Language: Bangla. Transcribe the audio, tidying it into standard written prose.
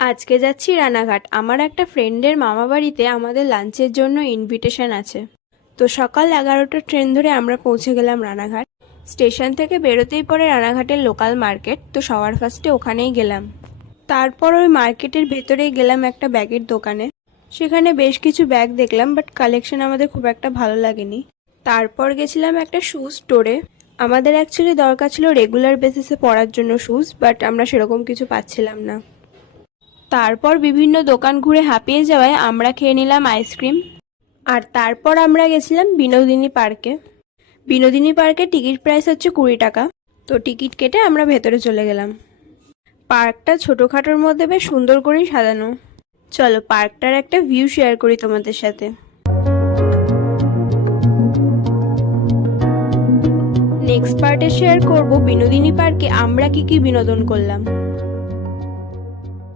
আজকে যাচ্ছি রানাঘাট। আমার একটা ফ্রেন্ডের মামা বাড়িতে আমাদের লাঞ্চের জন্য ইনভিটেশন আছে। তো সকাল 11টার ট্রেন ধরে আমরা পৌঁছে গেলাম রানাঘাট। স্টেশন থেকে বেরোতেই পরে রানাঘাটের লোকাল মার্কেট, তো সবার ফার্স্টে ওখানেই গেলাম। তারপর ওই মার্কেটের ভেতরেই গেলাম একটা ব্যাগের দোকানে। সেখানে বেশ কিছু ব্যাগ দেখলাম, বাট কালেকশন আমাদের খুব একটা ভালো লাগেনি। তারপর গেছিলাম একটা শু স্টোরে। আমাদের অ্যাকচুয়ালি দরকার ছিল রেগুলার বেসিসে পরার জন্য শুজ, বাট আমরা সেরকম কিছু পাচ্ছিলাম না। তারপর বিভিন্ন দোকান ঘুরে হাঁপিয়ে যাওয়ায় আমরা খেয়ে নিলাম আইসক্রিম। আর তারপর আমরা গেছিলাম বিনোদিনী পার্কে। বিনোদিনী পার্কে টিকিট প্রাইস হচ্ছে 20 টাকা। তো টিকিট কেটে আমরা ভেতরে চলে গেলাম। পার্কটা ছোটোখাটোর মধ্যে বেশ সুন্দর করেই সাজানো। চলো পার্কটার একটা ভিউ শেয়ার করি তোমাদের সাথে। নেক্সট পার্টে শেয়ার করব বিনোদিনী পার্কে আমরা কি কি বিনোদন করলাম।